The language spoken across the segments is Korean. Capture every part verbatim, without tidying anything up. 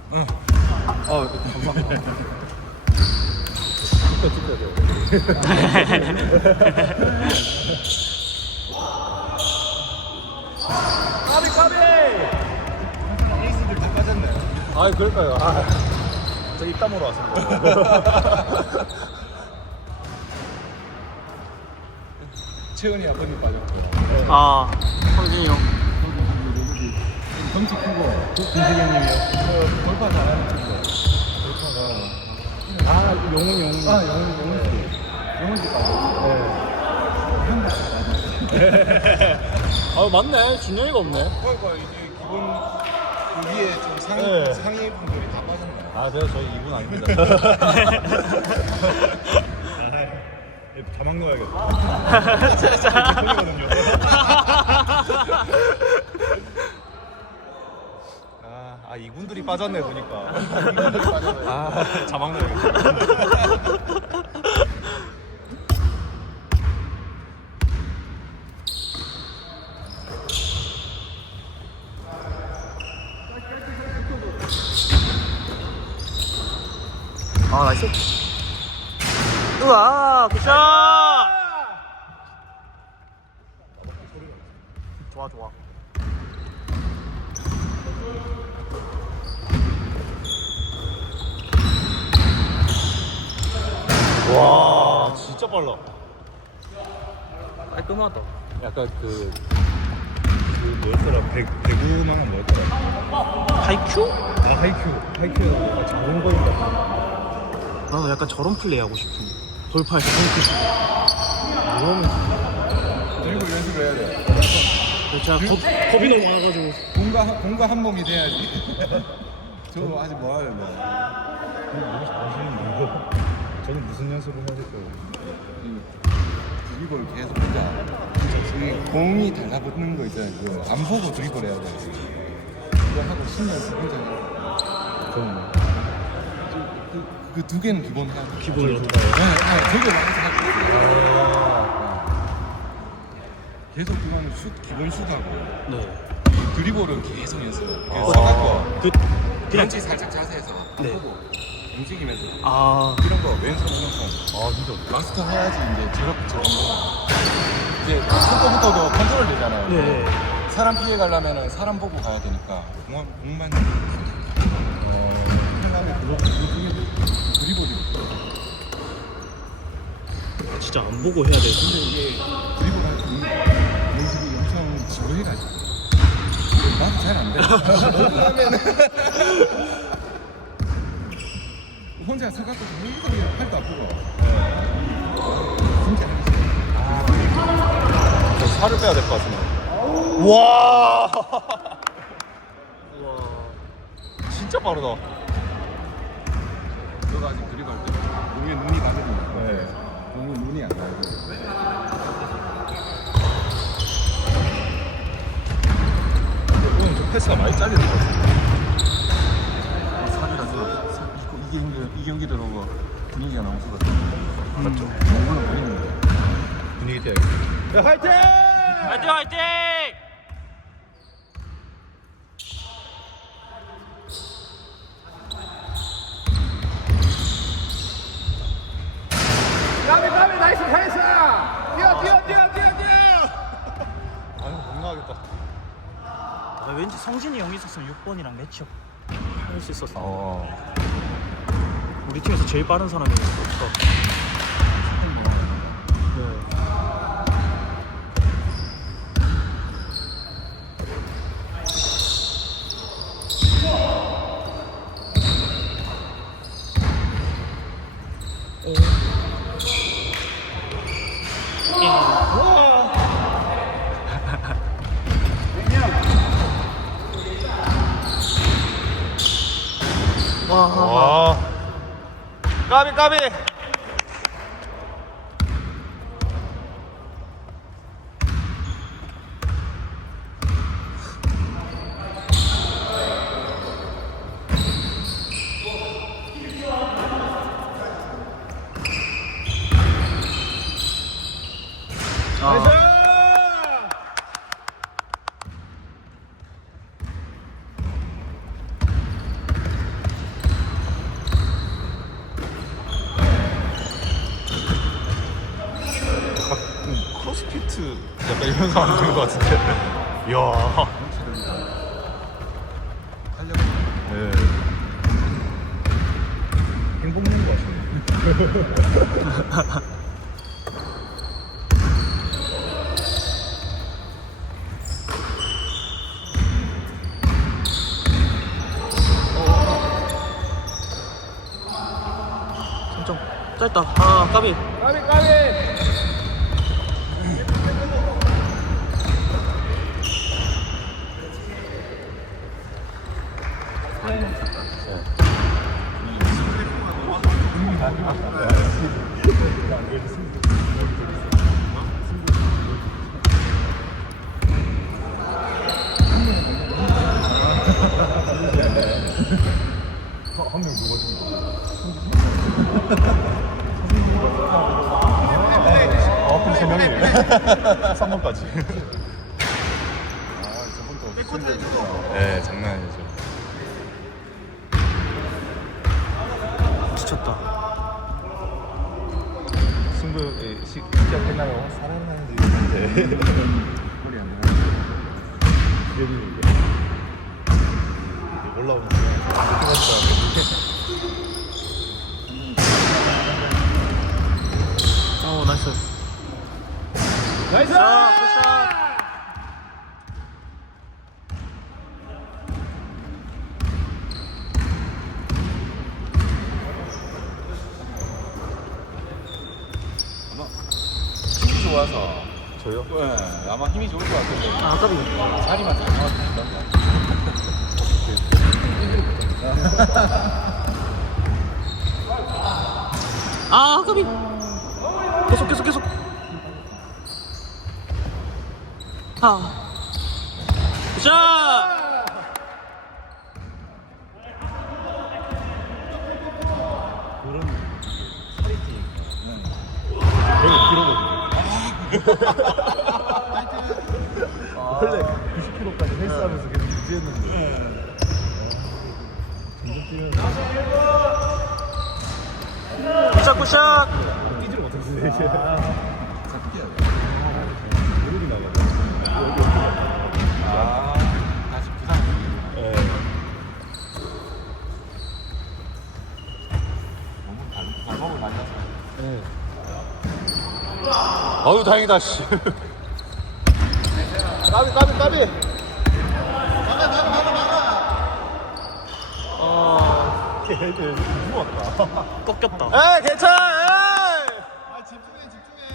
응. 아, 감사합니다. 찍혀 찍혀 줘. 까비 까비. 에이스들 다 빠졌네. 아, 그럴까요? 아, 저 입담으로 왔습니다. 채은이 아버님 빠졌고. 아, 성진이 형. 덩치 크고 김세경 형님이요. 저 골파 잘하는 친구. 골파가 아 영훈이 영훈이. 아 영훈이 영훈이. 영훈이 빠졌어. 네. 아, 맞네. 준영이가 없네. 그러니까 이제 기본 그 위에 좀 상위 네. 상위 분들이 다 빠졌네. 아, 제가 저희 이분 아닙니다. 자막 넣어야겠다. 진짜. 손이거든요. 아, 아, 이분들이 빠졌네 보니까. 이분들이 빠졌네. 아, 자막 넣어야겠다. 아, 나이스. 우와, 굿샷! 좋아, 좋아. 와, 진짜 빨라. 깔끔하다. 약간 그, 그 뭐였더라? 배, 배구만은 뭐였더라? 하이큐? 아, 하이큐. 하이큐 약간 자동 거인 같은. 나도 약간 저런 플레이 하고 싶은. 돌파해서 덩크. 이러면 드리블 연습을 해야 돼. 제가 겁, 겁이 너무 많아가지고. 공과 공과 한 몸이 돼야지. 저 아직 뭐 하려고? 너무 잘하시는데 이거. 저는 무슨 연습을 해야 될까요? 드리블 계속 하자. 이 공이 달라붙는 거 있잖아요. 그거 안 보고 드리블 해야 돼. 그거 하고 신경 쓰고 하잖아. 저는 그 두 개는 기본 하고. 기본으로. 네, 네, 되게 많이 하고. 계속 그거는 슛 기본 슛하고 네. 드리블은 계속 연습. 아. 계속 서갖고 그, 그냥. 벤치 살짝 자세해서 네. 보고 움직이면서 아, 이런 거 왼손 오른손 아, 진짜. 마스터 해야지 이제 저렇게 저런 거. 이제 속도부터도 컨트롤 되잖아요. 네. 사람 피해 가려면은 사람 보고 가야 되니까 공만 공만 어 생각에 그거 그게 드리블이. 진짜 안 보고 해야 돼. 근데 이게 드리블할 때 연습이 엄청 지루해가지고 나도 잘 안 돼. 하면은 혼자 서갖고 계속 그냥 팔도 아프고. 진짜 저 살을 빼야 될 것 같습니다. 와. 와. 진짜 빠르다. 너가 아직 드리블할 때 공에 눈이 가거든. 네. 공에 눈이 안 가고. 오늘 좀 패스가 많이 잘리는 것 같습니다. 살이라서 살- 이거- 이 경기 이 경기 들어오고 분위기가 너무 좋거든. 맞죠? 농구는 보이는데. 분위기 띄야겠다. 야, 화이팅! 화이팅, 화이팅! 까비 까비 나이스 패스! 뛰어 뛰어 뛰어 뛰어 뛰어! 아유, 못 나가겠다. 나 왠지 성진이 형 있었으면 육 번이랑 매치업 할 수 있었어. 어. 우리 팀에서 제일 빠른 사람이었어. 네. 와. 와. 까비, 까비! 아. 이런 상황 된것 같은데. 이야. 하려고. 네. 행복 먹는 것 같은데. 삼 점 짧다. 아 까비. 까비 까비. 한명 누가 아, 그럼 세 명이에요. 삼 번까지. 아 저번도 승부. 네, 장난 아니죠. 지쳤다. 승부 예, 시, 시작했나요? 살아나는지 있는데. 머리 안 나와. 기대되는 게 올라오는 거. 어 나이스. 나이스. 자 굿샷. 아마 힘이 좋아서. 저요? 네, 아마 힘이 좋을 것 같아요. 아 까비. 자리만 잘 잡아준다. 아 까비. 계속 계속 계속. 아. 굿샷. 그런 살이 찌니까. 되게 길어거든요. 원래 구십 킬로그램까지 헬스하면서 계속 유지했는데. 점점 뛰면서 굿샷 굿샷. 뛰지를 못했어요, 이제. 잡기야. 무릎이 나가고. 여기 어떻게 아 다시 부상. 네. 너무 발 발목을 많이 나서. 네. 아유, 다행이다, 씨. 까비, 까비, 까비. 어 걔들 무서웠다. 꺾였다. 에이, 괜찮아. 에이. 아 집중해 집중해.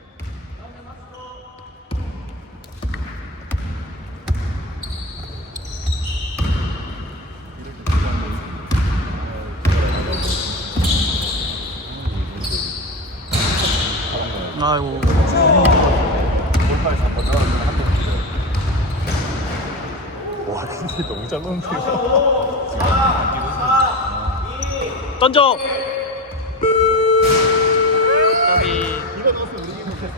아이고. 골파에서 한번 들어가면 한 번. 와, 근데 너무 잘 넣는데요. 던져. 까비. 이거 넣었으면 우리 이기는